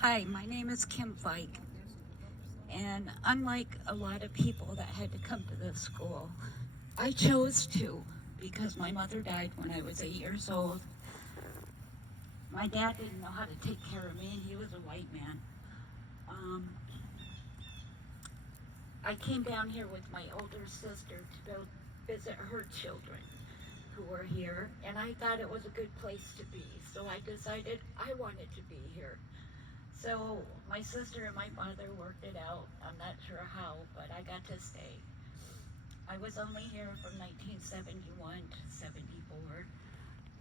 Hi, my name is Kim Fyke, and unlike a lot of people that had to come to this school, I chose to because my mother died when I was 8 years old. My dad didn't know how to take care of me, and he was a white man. Um, I came down here with my older sister to go visit her children who were here, and I thought it was a good place to be, so I decided I wanted to be here. So my sister and my father worked it out. I'm not sure how, but I got to stay. I was only here from 1971 to 74.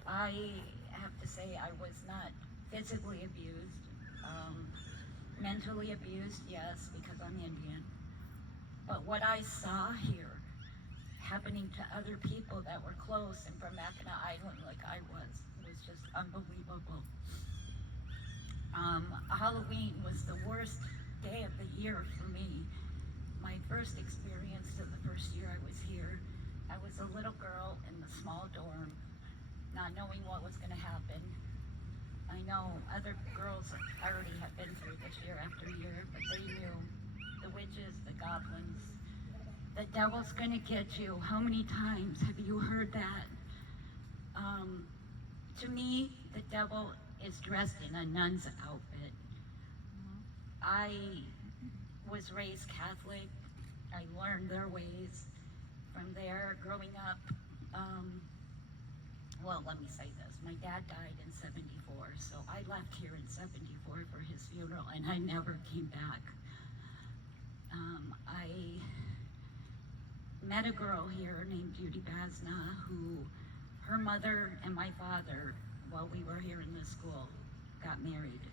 I have to say I was not physically abused. Um, Mentally abused, yes, because I'm Indian. But what I saw here happening to other people that were close and from Mackinac Island like I was just unbelievable. Halloween was the worst day of the year for me. My first experience of the first year I was here, I was a little girl in the small dorm, not knowing what was going to happen. I know other girls already have been through this year after year, but they knew the witches, the goblins, the devil's going to get you. How many times have you heard that? Um, to me, the devil is dressed in a nun's outfit. I was raised Catholic. I learned their ways. From there, growing up, um, well, let me say this. My dad died in 74, so I left here in 74 for his funeral, and I never came back. I met a girl here named Judy Basna, who her mother and my father, while we were here in this school, got married.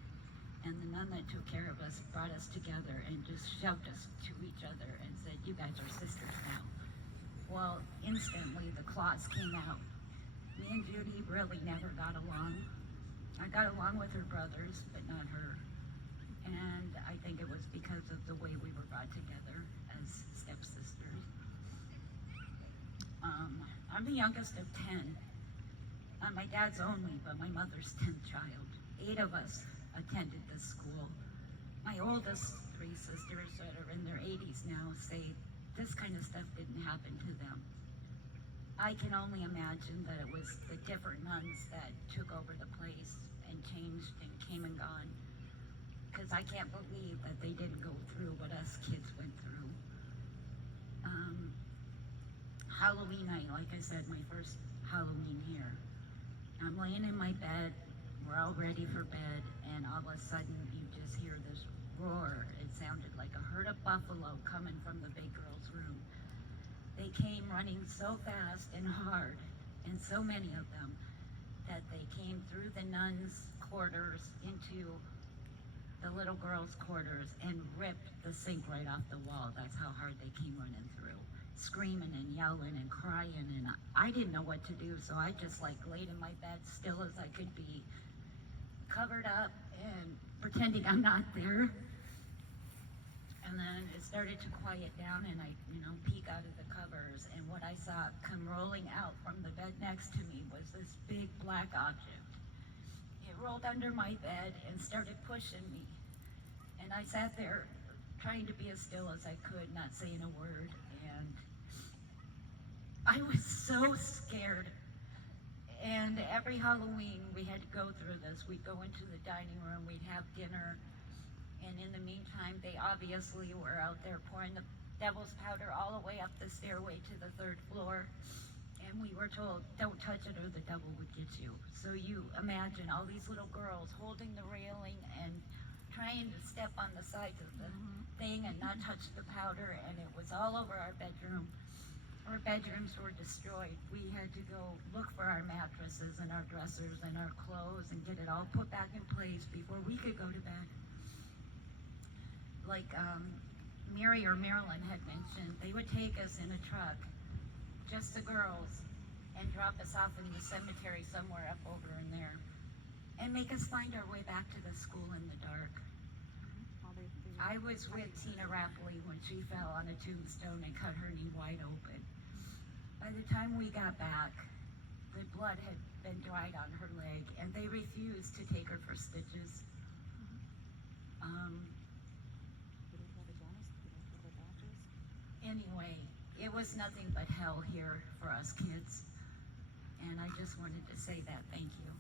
And the nun that took care of us brought us together and just shoved us to each other and said, "You guys are sisters now." Well, instantly the claws came out. Me and Judy really never got along. I got along with her brothers, but not her. And I think it was because of the way we were brought together as stepsisters. I'm the youngest of 10. My dad's only, but my mother's 10th child. 8 of us attended this school. My oldest 3 sisters that are in their 80s now say this kind of stuff didn't happen to them. I can only imagine that it was the different nuns that took over the place and changed and came and gone. Because I can't believe that they didn't go through what us kids went through. Halloween night, like I said, my first Halloween here. I'm laying in my bed, we're all ready for bed, and all of a sudden you just hear this roar. It sounded like a herd of buffalo coming from the big girl's room. They came running so fast and hard, and so many of them, that they came through the nuns' quarters into the little girls' quarters and ripped the sink right off the wall. That's how hard they came running through, screaming and yelling and crying, and I didn't know what to do, so I just like laid in my bed still as I could be, covered up and pretending I'm not there. And then it started to quiet down, and I, peek out of the covers, and what I saw come rolling out from the bed next to me was this big black object. It rolled under my bed and started pushing me. And I sat there trying to be as still as I could, not saying a word. And I was so scared. And every Halloween we had to go through this. We'd go into the dining room, we'd have dinner. And in the meantime, they obviously were out there pouring the devil's powder all the way up the stairway to the 3rd floor. And we were told, don't touch it or the devil would get you. So you imagine all these little girls holding the railing and trying to step on the sides of the thing and not touch the powder, and it was all over our bedroom. Our bedrooms were destroyed. We had to go look for our mattresses and our dressers and our clothes and get it all put back in place before we could go to bed. Like Mary or Marilyn had mentioned, they would take us in a truck, just the girls, and drop us off in the cemetery somewhere up over in there, and make us find our way back to the school in the dark. I was with Tina Rapley when she fell on a tombstone and cut her knee wide open. By the time we got back, the blood had been dried on her leg, and they refused to take her for stitches. anyway, it was nothing but hell here for us kids. And I just wanted to say that. Thank you.